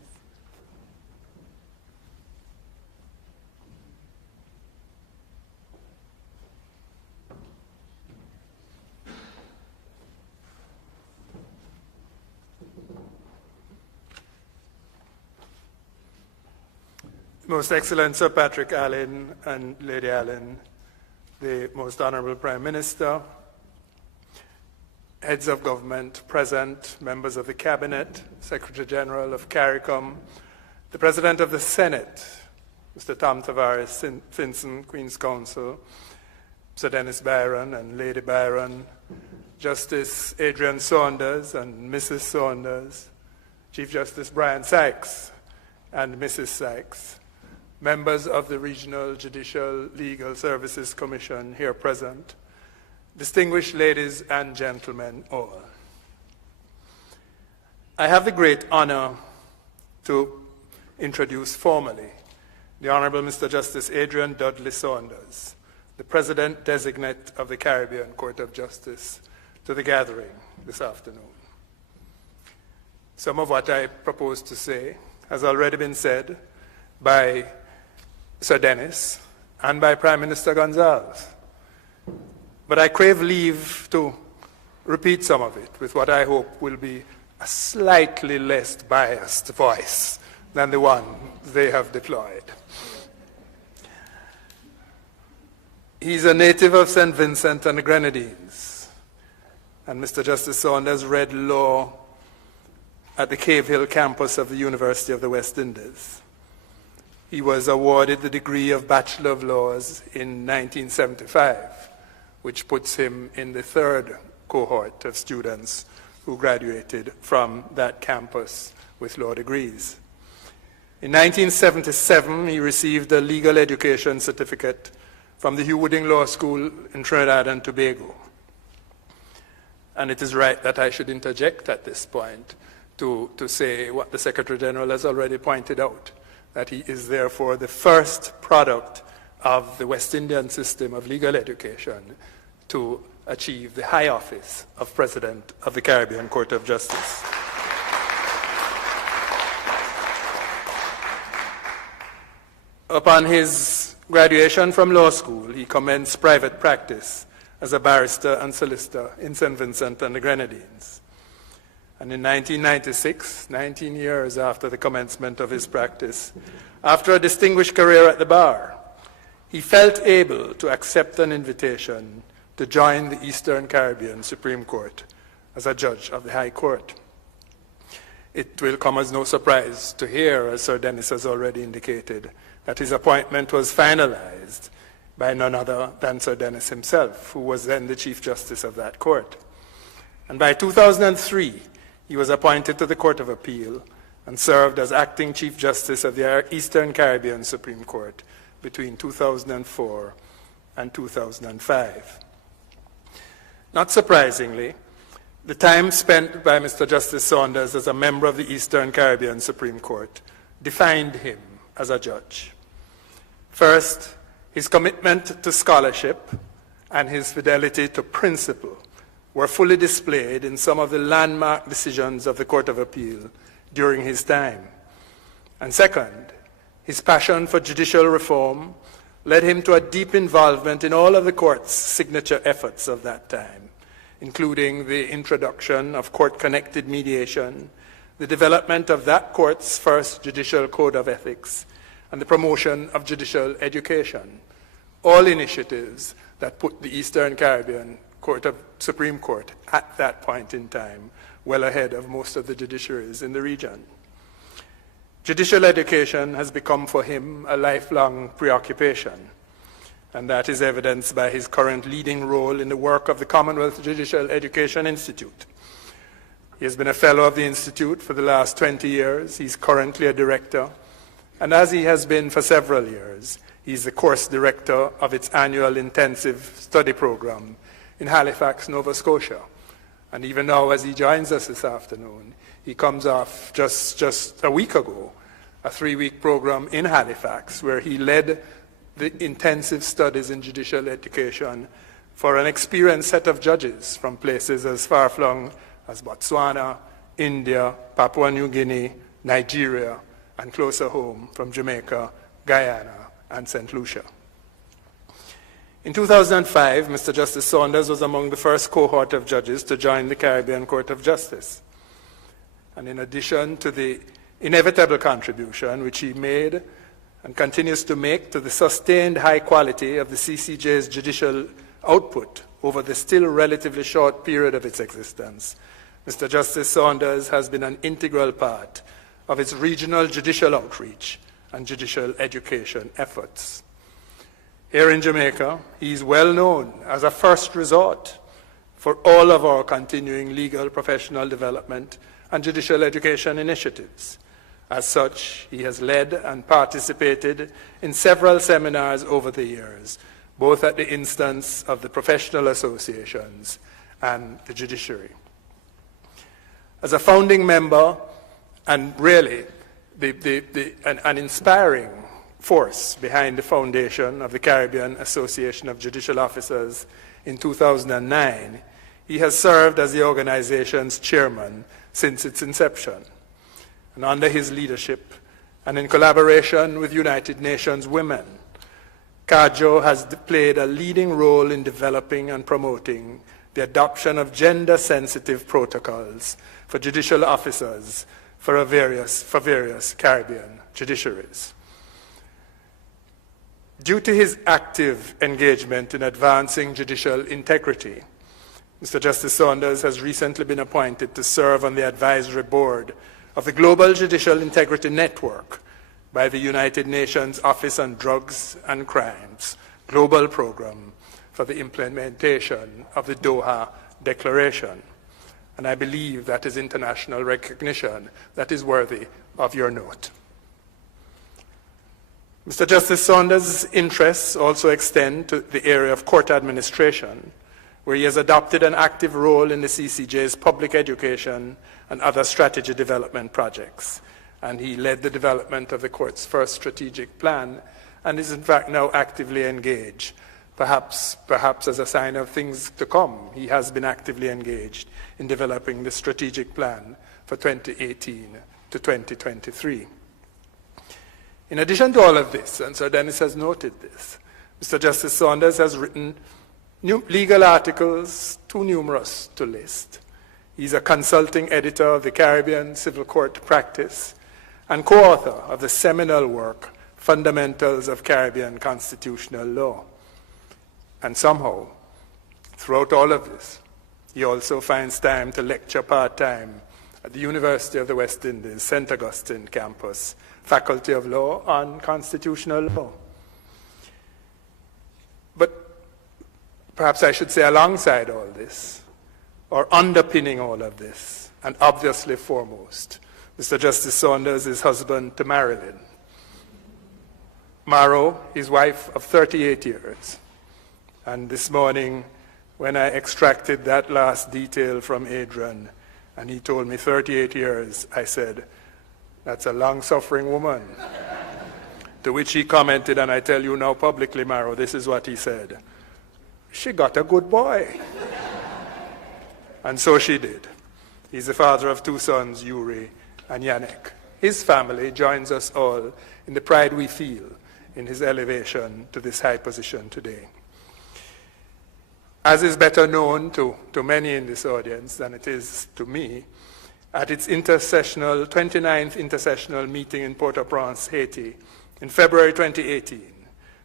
Most Excellent Sir Patrick Allen and Lady Allen, the Most Honourable Prime Minister, heads of government present, members of the Cabinet, Secretary General of CARICOM, the President of the Senate, Mr. Tom Tavares Finson, Queen's Counsel, Sir Dennis Byron and Lady Byron, Justice Adrian Saunders and Mrs. Saunders, Chief Justice Brian Sykes and Mrs. Sykes, members of the Regional Judicial Legal Services Commission here present, distinguished ladies and gentlemen all. I have the great honor to introduce formally the Honourable Mr. Justice Adrian Dudley Saunders, the President Designate of the Caribbean Court of Justice, to the gathering this afternoon. Some of what I propose to say has already been said by Sir Dennis and by Prime Minister Gonzalez. But I crave leave to repeat some of it with what I hope will be a slightly less biased voice than the one they have deployed. He's a native of St. Vincent and the Grenadines, and Mr. Justice Saunders read law at the Cave Hill campus of the University of the West Indies. He was awarded the degree of Bachelor of Laws in 1975, which puts him in the third cohort of students who graduated from that campus with law degrees. In 1977, he received a legal education certificate from the Hugh Wooding Law School in Trinidad and Tobago. And it is right that I should interject at this point to say what the Secretary General has already pointed out, that he is therefore the first product of the West Indian system of legal education to achieve the high office of President of the Caribbean Court of Justice. Upon his graduation from law school, he commenced private practice as a barrister and solicitor in St. Vincent and the Grenadines. And in 1996, 19 years after the commencement of his practice, after a distinguished career at the bar, he felt able to accept an invitation to join the Eastern Caribbean Supreme Court as a judge of the High Court. It will come as no surprise to hear, as Sir Dennis has already indicated, that his appointment was finalized by none other than Sir Dennis himself, who was then the Chief Justice of that court. And by 2003, he was appointed to the Court of Appeal and served as acting Chief Justice of the Eastern Caribbean Supreme Court between 2004 and 2005. Not surprisingly, the time spent by Mr. Justice Saunders as a member of the Eastern Caribbean Supreme Court defined him as a judge. First, his commitment to scholarship and his fidelity to principle were fully displayed in some of the landmark decisions of the Court of Appeal during his time. And second, his passion for judicial reform led him to a deep involvement in all of the court's signature efforts of that time, including the introduction of court-connected mediation, the development of that court's first judicial code of ethics, and the promotion of judicial education, all initiatives that put the Eastern Caribbean Supreme Court at that point in time well ahead of most of the judiciaries in the region. Judicial education has become for him a lifelong preoccupation, and that is evidenced by his current leading role in the work of the Commonwealth Judicial Education Institute. He has been a fellow of the Institute for the last 20 years. He's currently a director, and as he has been for several years, he's the course director of its annual intensive study program in Halifax, Nova Scotia. And even now, as he joins us this afternoon, he comes off just a week ago, a 3-week program in Halifax, where he led the intensive studies in judicial education for an experienced set of judges from places as far-flung as Botswana, India, Papua New Guinea, Nigeria, and closer home from Jamaica, Guyana, and St. Lucia. In 2005, Mr. Justice Saunders was among the first cohort of judges to join the Caribbean Court of Justice. And in addition to the inevitable contribution which he made and continues to make to the sustained high quality of the CCJ's judicial output over the still relatively short period of its existence, Mr. Justice Saunders has been an integral part of its regional judicial outreach and judicial education efforts. Here in Jamaica, he is well known as a first resort for all of our continuing legal professional development and judicial education initiatives. As such, he has led and participated in several seminars over the years, both at the instance of the professional associations and the judiciary. As a founding member and really an inspiring force behind the foundation of the Caribbean Association of Judicial Officers in 2009, he has served as the organization's chairman since its inception. And under his leadership, and in collaboration with United Nations Women, CAJO has played a leading role in developing and promoting the adoption of gender-sensitive protocols for judicial officers for various Caribbean judiciaries. Due to his active engagement in advancing judicial integrity, Mr. Justice Saunders has recently been appointed to serve on the advisory board of the Global Judicial Integrity Network by the United Nations Office on Drugs and Crimes Global Program for the implementation of the Doha Declaration. And I believe that is international recognition that is worthy of your note. Mr. Justice Saunders' interests also extend to the area of court administration, where he has adopted an active role in the CCJ's public education and other strategy development projects. And he led the development of the court's first strategic plan and is in fact now actively engaged. Perhaps as a sign of things to come, he has been actively engaged in developing the strategic plan for 2018 to 2023. In addition to all of this, and Sir Dennis has noted this, Mr. Justice Saunders has written legal articles too numerous to list. He's a consulting editor of the Caribbean Civil Court Practice and co-author of the seminal work, Fundamentals of Caribbean Constitutional Law. And somehow, throughout all of this, he also finds time to lecture part-time at the University of the West Indies, St. Augustine campus, Faculty of Law on Constitutional Law. But perhaps I should say alongside all this, or underpinning all of this, and obviously foremost, Mr. Justice Saunders is husband to Marilyn. Maro, his wife of 38 years. And this morning, when I extracted that last detail from Adrian, and he told me 38 years, I said, that's a long-suffering woman. To which he commented, and I tell you now publicly, Maro, this is what he said. She got a good boy. And so she did. He's the father of two sons, Yuri and Yannick. His family joins us all in the pride we feel in his elevation to this high position today. As is better known to many in this audience than it is to me, at its 29th intersessional meeting in Port-au-Prince, Haiti, in February 2018,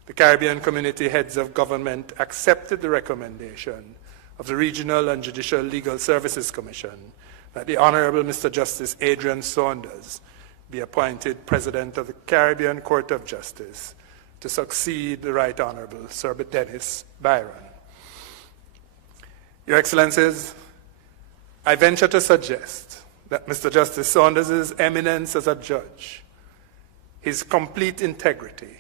the Caribbean Community Heads of Government accepted the recommendation of the Regional and Judicial Legal Services Commission that the Honourable Mr. Justice Adrian Saunders be appointed President of the Caribbean Court of Justice to succeed the Right Honourable Sir Dennis Byron. Your Excellencies, I venture to suggest that Mr. Justice Saunders' eminence as a judge, his complete integrity,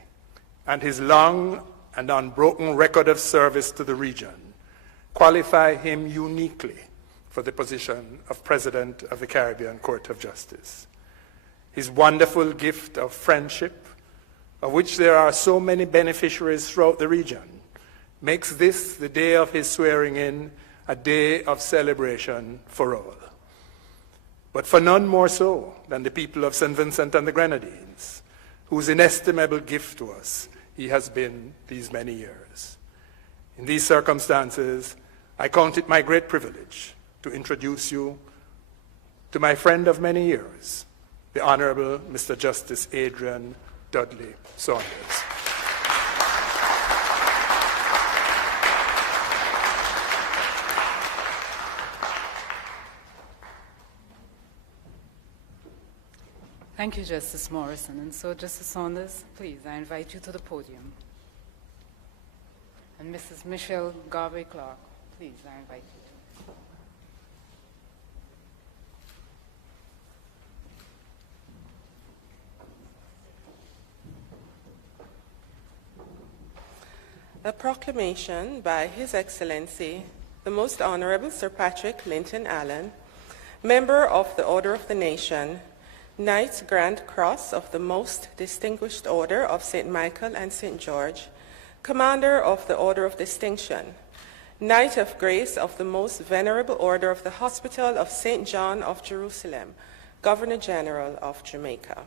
and his long and unbroken record of service to the region qualify him uniquely for the position of President of the Caribbean Court of Justice. His wonderful gift of friendship, of which there are so many beneficiaries throughout the region, makes this, the day of his swearing in, a day of celebration for all. But for none more so than the people of St. Vincent and the Grenadines, whose inestimable gift to us he has been these many years. In these circumstances, I count it my great privilege to introduce you to my friend of many years, the Honourable Mr. Justice Adrian Dudley Saunders. Thank you, Justice Morrison. And so, Justice Saunders, please, I invite you to the podium. And Mrs. Michelle Garvey-Clark, please, I invite you. A proclamation by His Excellency, the Most Honourable Sir Patrick Linton Allen, Member of the Order of the Nation, Knight Grand Cross of the Most Distinguished Order of St. Michael and St. George, Commander of the Order of Distinction, Knight of Grace of the Most Venerable Order of the Hospital of St. John of Jerusalem, Governor General of Jamaica.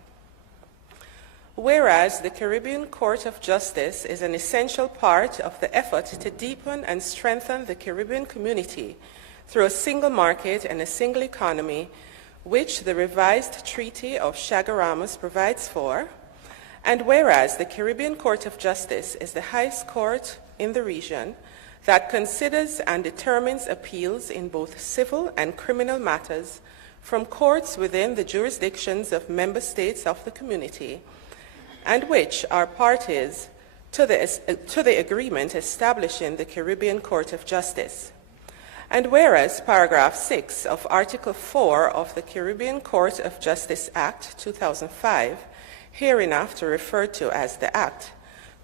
Whereas the Caribbean Court of Justice is an essential part of the effort to deepen and strengthen the Caribbean community through a single market and a single economy, which the revised Treaty of Chaguaramas provides for, and whereas the Caribbean Court of Justice is the highest court in the region that considers and determines appeals in both civil and criminal matters from courts within the jurisdictions of member states of the community, and which are parties to the agreement establishing the Caribbean Court of Justice. And whereas paragraph 6 of Article 4 of the Caribbean Court of Justice Act 2005, hereinafter referred to as the Act,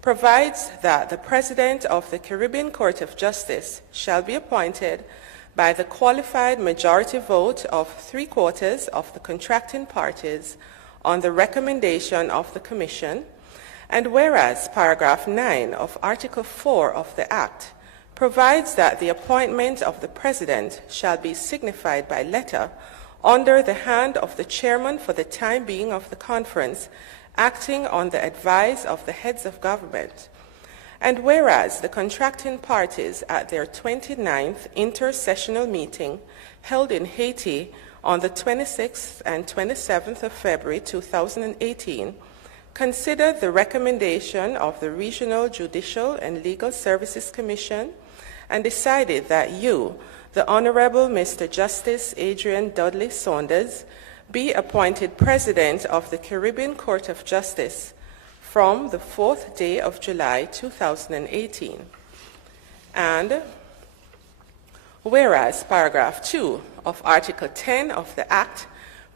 provides that the President of the Caribbean Court of Justice shall be appointed by the qualified majority vote of 3/4 of the contracting parties on the recommendation of the Commission, and whereas paragraph 9 of Article 4 of the Act provides that the appointment of the President shall be signified by letter under the hand of the Chairman for the time being of the conference, acting on the advice of the heads of government, and whereas the contracting parties at their 29th intersessional meeting held in Haiti on the 26th and 27th of February 2018, considered the recommendation of the Regional Judicial and Legal Services Commission and decided that you, the Honourable Mr. Justice Adrian Dudley Saunders, be appointed President of the Caribbean Court of Justice from the 4th day of July 2018. And whereas paragraph 2 of Article 10 of the Act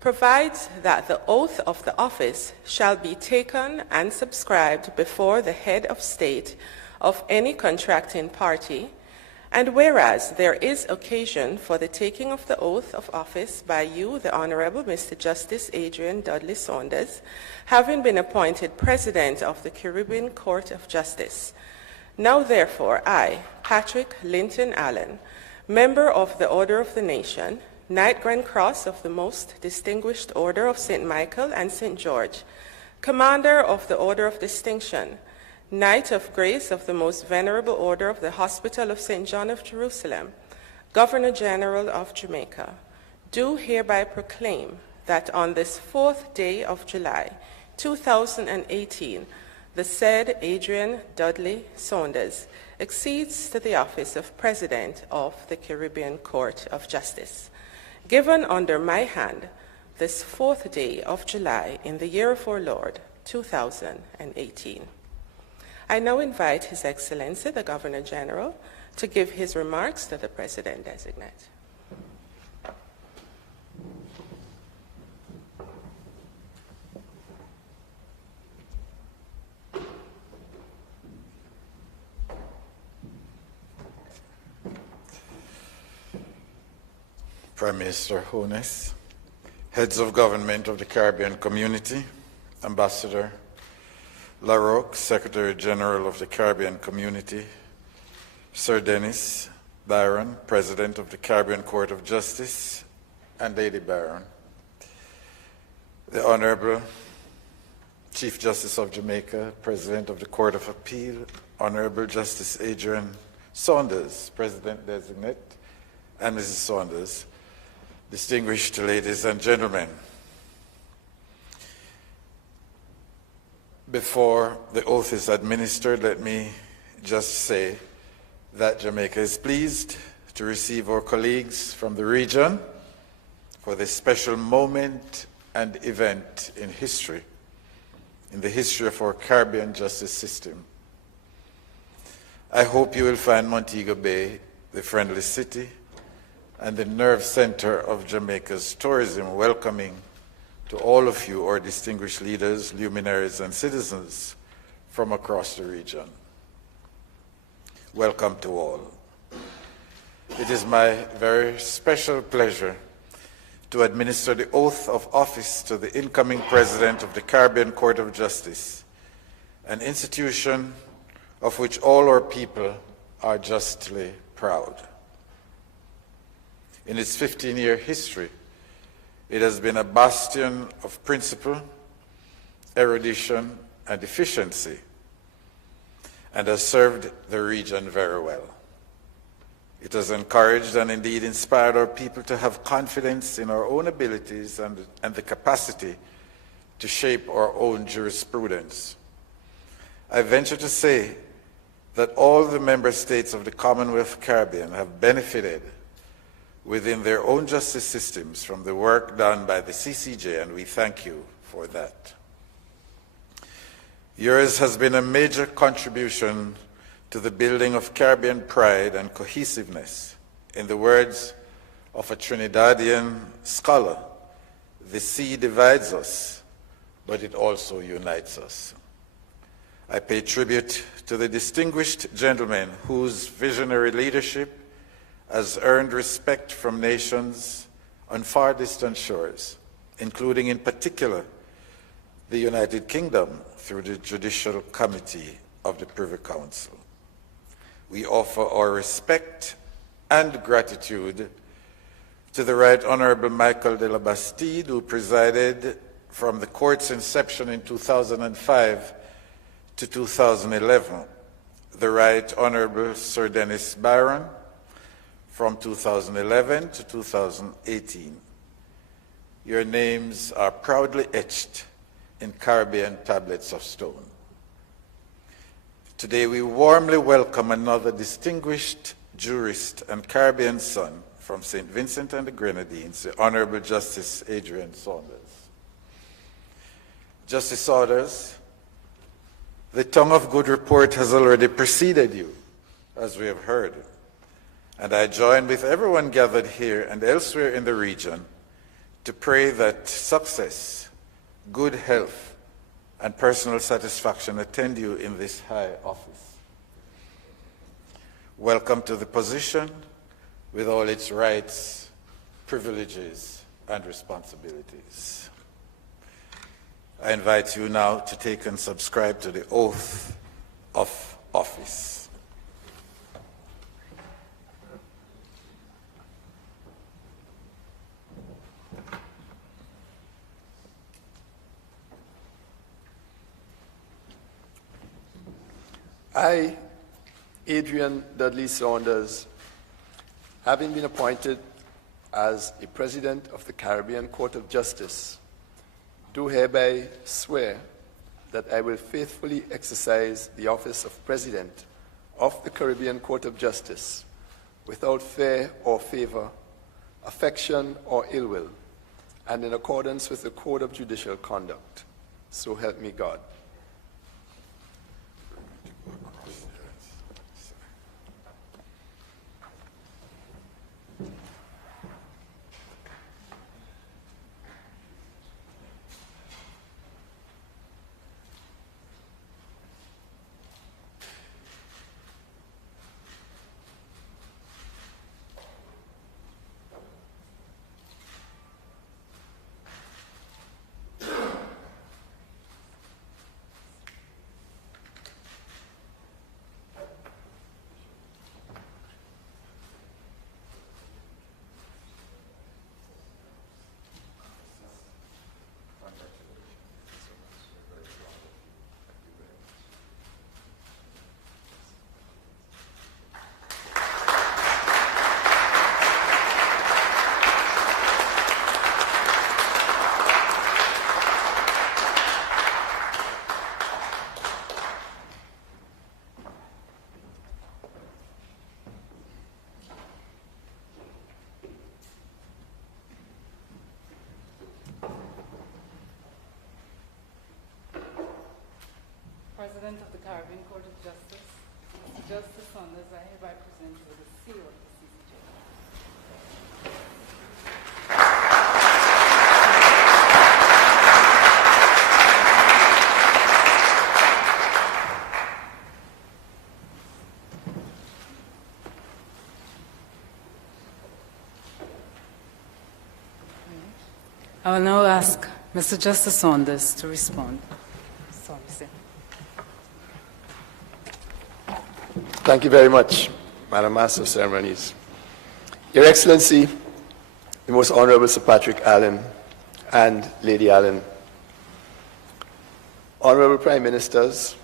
provides that the oath of the office shall be taken and subscribed before the head of state of any contracting party, and whereas there is occasion for the taking of the oath of office by you, the Honourable Mr. Justice Adrian Dudley Saunders, having been appointed President of the Caribbean Court of Justice. Now therefore I, Patrick Linton Allen, Member of the Order of the Nation, Knight Grand Cross of the Most Distinguished Order of St. Michael and St. George, Commander of the Order of Distinction, Knight of Grace of the Most Venerable Order of the Hospital of St. John of Jerusalem, Governor General of Jamaica, do hereby proclaim that on this 4th day of July, 2018, the said Adrian Dudley Saunders accedes to the office of President of the Caribbean Court of Justice, given under my hand this 4th day of July in the year of our Lord, 2018. I now invite His Excellency, the Governor General, to give his remarks to the President-designate. Prime Minister Holness, heads of government of the Caribbean Community, Ambassador LaRocque, Secretary General of the Caribbean Community, Sir Dennis Byron, President of the Caribbean Court of Justice, and Lady Byron, the Honourable Chief Justice of Jamaica, President of the Court of Appeal, Honourable Justice Adrian Saunders, President-designate, and Mrs. Saunders, distinguished ladies and gentlemen. Before the oath is administered, let me just say that Jamaica is pleased to receive our colleagues from the region for this special moment and event in history, in the history of our Caribbean justice system. I hope you will find Montego Bay, the friendly city, and the nerve center of Jamaica's tourism welcoming to all of you, our distinguished leaders, luminaries, and citizens from across the region. Welcome to all. It is my very special pleasure to administer the oath of office to the incoming President of the Caribbean Court of Justice, an institution of which all our people are justly proud. In its 15-year history, it has been a bastion of principle, erudition, and efficiency, and has served the region very well. It has encouraged and indeed inspired our people to have confidence in our own abilities and the capacity to shape our own jurisprudence. I venture to say that all the member states of the Commonwealth Caribbean have benefited within their own justice systems from the work done by the CCJ, and we thank you for that. Yours has been a major contribution to the building of Caribbean pride and cohesiveness. In the words of a Trinidadian scholar, the sea divides us, but it also unites us. I pay tribute to the distinguished gentleman whose visionary leadership has earned respect from nations on far distant shores, including in particular the United Kingdom through the Judicial Committee of the Privy Council. We offer our respect and gratitude to the Right Honourable Michael de la Bastide, who presided from the court's inception in 2005 to 2011, the Right Honourable Sir Dennis Byron from 2011 to 2018. Your names are proudly etched in Caribbean tablets of stone. Today we warmly welcome another distinguished jurist and Caribbean son from St. Vincent and the Grenadines, the Honourable Justice Adrian Saunders. Justice Saunders, the tongue of good report has already preceded you, as we have heard. And I join with everyone gathered here and elsewhere in the region to pray that success, good health, and personal satisfaction attend you in this high office. Welcome to the position with all its rights, privileges, and responsibilities. I invite you now to take and subscribe to the oath of office. I, Adrian Dudley Saunders, having been appointed as a President of the Caribbean Court of Justice, do hereby swear that I will faithfully exercise the office of President of the Caribbean Court of Justice without fear or favor, affection or ill will, and in accordance with the Code of Judicial Conduct. So help me God. President of the Caribbean Court of Justice, Mr. Justice Saunders, I hereby present you the seal of the CCJ. I will now ask Mr. Justice Saunders to respond. Sorry, sir. Thank you very much, Madam Master of Ceremonies. Your Excellency, the Most Honourable Sir Patrick Allen and Lady Allen, Honourable Prime Ministers,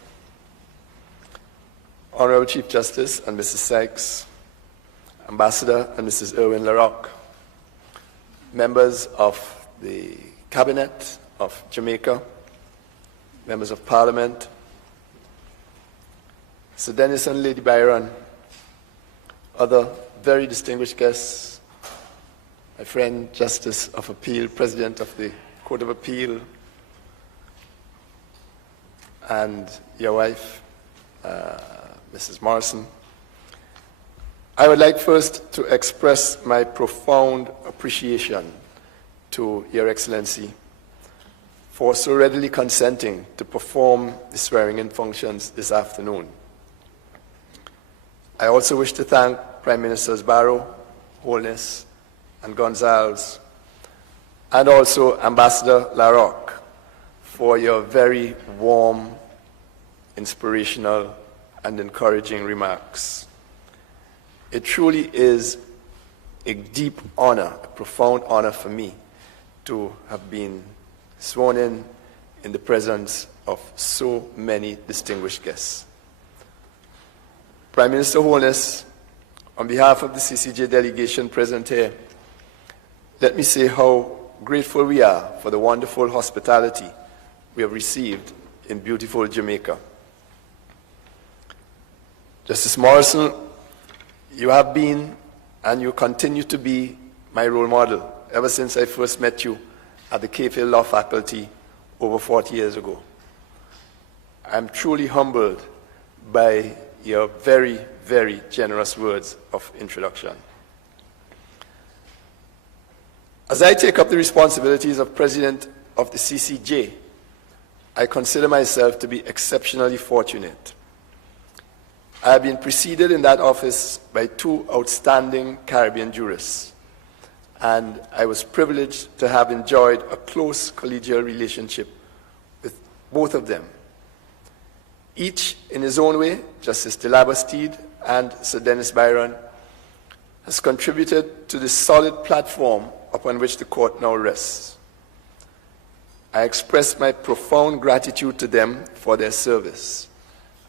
Honourable Chief Justice and Mrs. Sykes, Ambassador and Mrs. Irwin LaRocque, members of the Cabinet of Jamaica, members of Parliament, Sir Dennis and Lady Byron, other very distinguished guests, my friend Justice of Appeal, President of the Court of Appeal, and your wife, Mrs. Morrison. I would like first to express my profound appreciation to Your Excellency for so readily consenting to perform the swearing-in functions this afternoon. I also wish to thank Prime Ministers Barrow, Holness, and Gonzalez, and also Ambassador LaRocque for your very warm, inspirational, and encouraging remarks. It truly is a deep honor, a profound honor for me to have been sworn in the presence of so many distinguished guests. Prime Minister Holness, on behalf of the CCJ delegation present here, let me say how grateful we are for the wonderful hospitality we have received in beautiful Jamaica. Justice Morrison, you have been and you continue to be my role model ever since I first met you at the Cave-Hill Law Faculty over 40 years ago. I'm truly humbled by your very, very generous words of introduction. As I take up the responsibilities of President of the CCJ, I consider myself to be exceptionally fortunate. I have been preceded in that office by two outstanding Caribbean jurists, and I was privileged to have enjoyed a close collegial relationship with both of them. Each, in his own way, Justice de Labastide and Sir Dennis Byron, has contributed to the solid platform upon which the court now rests. I express my profound gratitude to them for their service,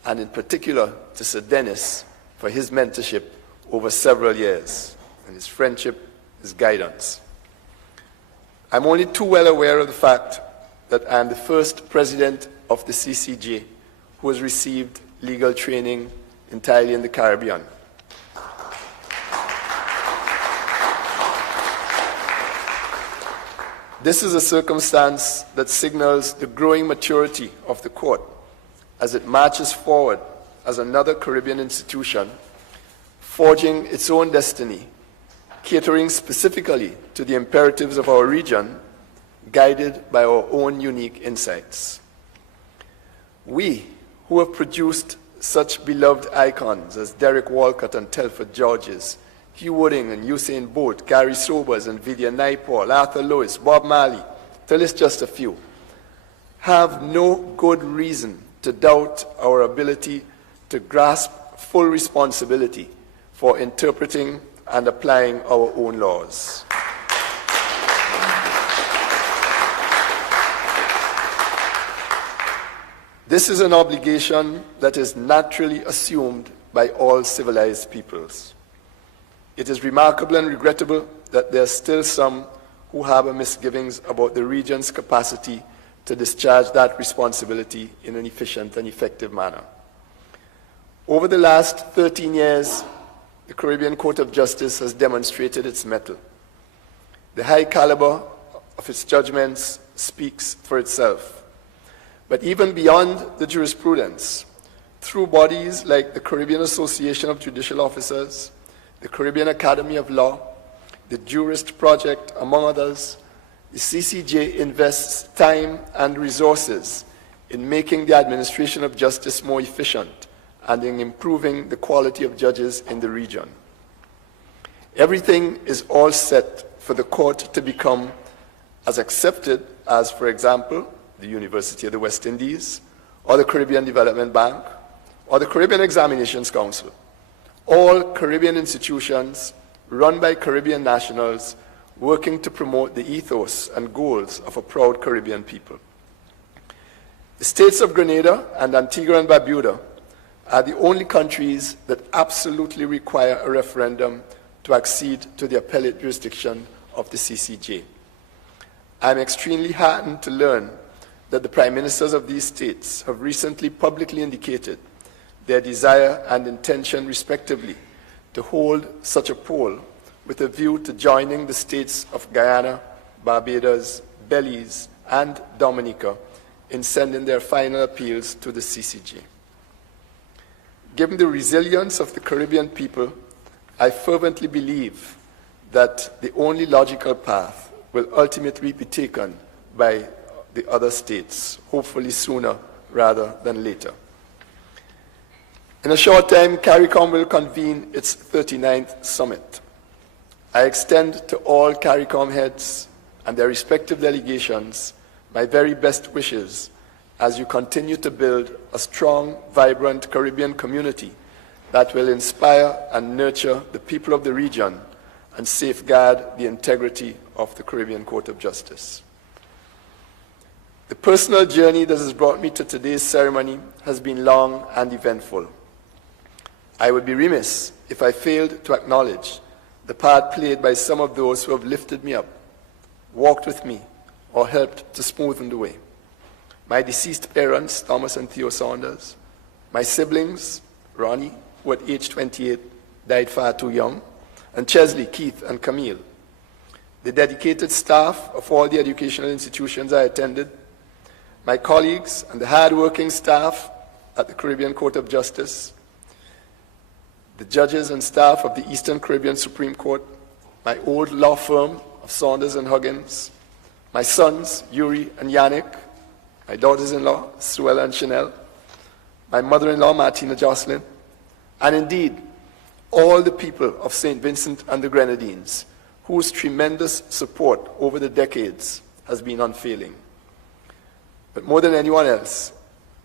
and in particular to Sir Dennis for his mentorship over several years, and his friendship, his guidance. I'm only too well aware of the fact that I am the first president of the CCJ who has received legal training entirely in the Caribbean. This is a circumstance that signals the growing maturity of the court as it marches forward as another Caribbean institution, forging its own destiny, catering specifically to the imperatives of our region, guided by our own unique insights. We, who have produced such beloved icons as Derek Walcott and Telford Georges, Hugh Wooding and Usain Bolt, Gary Sobers and Vivian Naipaul, Arthur Lewis, Bob Marley, to list just a few, have no good reason to doubt our ability to grasp full responsibility for interpreting and applying our own laws. This is an obligation that is naturally assumed by all civilized peoples. It is remarkable and regrettable that there are still some who harbor misgivings about the region's capacity to discharge that responsibility in an efficient and effective manner. Over the last 13 years, the Caribbean Court of Justice has demonstrated its mettle. The high caliber of its judgments speaks for itself. but even beyond the jurisprudence, through bodies like the Caribbean Association of Judicial Officers, the Caribbean Academy of Law, the Jurist Project, among others, the CCJ invests time and resources in making the administration of justice more efficient and in improving the quality of judges in the region. Everything is all set for the court to become as accepted as, for example, the University of the West Indies, or the Caribbean Development Bank, or the Caribbean Examinations Council, all Caribbean institutions run by Caribbean nationals working to promote the ethos and goals of a proud Caribbean people. The states of Grenada and Antigua and Barbuda are the only countries that absolutely require a referendum to accede to the appellate jurisdiction of the CCJ. I'm extremely heartened to learn that the Prime Ministers of these states have recently publicly indicated their desire and intention, respectively, to hold such a poll with a view to joining the states of Guyana, Barbados, Belize, and Dominica in sending their final appeals to the CCJ. Given the resilience of the Caribbean people, I fervently believe that the only logical path will ultimately be taken by the other states, hopefully sooner rather than later. In a short time, CARICOM will convene its 39th summit. I extend to all CARICOM heads and their respective delegations my very best wishes as you continue to build a strong, vibrant Caribbean community that will inspire and nurture the people of the region and safeguard the integrity of the Caribbean Court of Justice. The personal journey that has brought me to today's ceremony has been long and eventful. I would be remiss if I failed to acknowledge the part played by some of those who have lifted me up, walked with me, or helped to smoothen the way. My deceased parents, Thomas and Theo Saunders, my siblings, Ronnie, who at age 28 died far too young, and Chesley, Keith, and Camille, the dedicated staff of all the educational institutions I attended, my colleagues and the hard-working staff at the Caribbean Court of Justice, the judges and staff of the Eastern Caribbean Supreme Court, my old law firm of Saunders and Huggins, my sons, Yuri and Yannick, my daughters-in-law, Suella and Chanel, my mother-in-law, Martina Jocelyn, and indeed, all the people of St. Vincent and the Grenadines, whose tremendous support over the decades has been unfailing. But more than anyone else,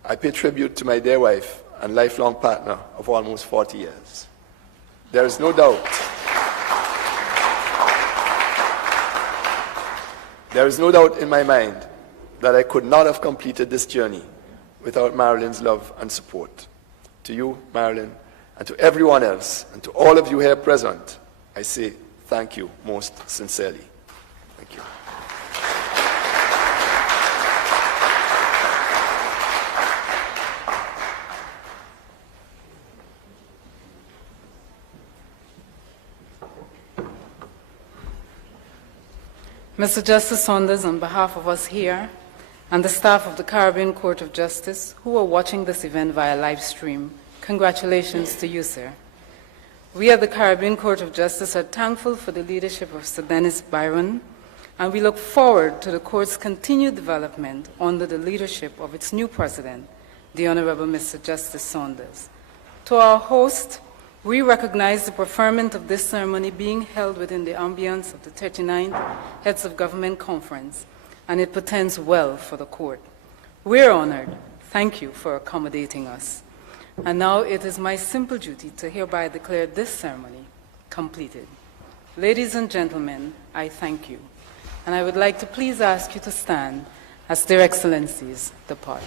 I pay tribute to my dear wife and lifelong partner of almost 40 years. There is no doubt, in my mind that I could not have completed this journey without Marilyn's love and support. To you, Marilyn, and to everyone else, and to all of you here present, I say thank you most sincerely. Thank you. Mr. Justice Saunders, on behalf of us here and the staff of the Caribbean Court of Justice who are watching this event via live stream, congratulations to you, sir. We at the Caribbean Court of Justice are thankful for the leadership of Sir Dennis Byron, and we look forward to the court's continued development under the leadership of its new president, the Honourable Mr. Justice Saunders. To our host, we recognize the preferment of this ceremony being held within the ambience of the 39th Heads of Government Conference, and it portends well for the court. We're honored. Thank you for accommodating us. And now it is my simple duty to hereby declare this ceremony completed. Ladies and gentlemen, I thank you. And I would like to please ask you to stand as their excellencies depart.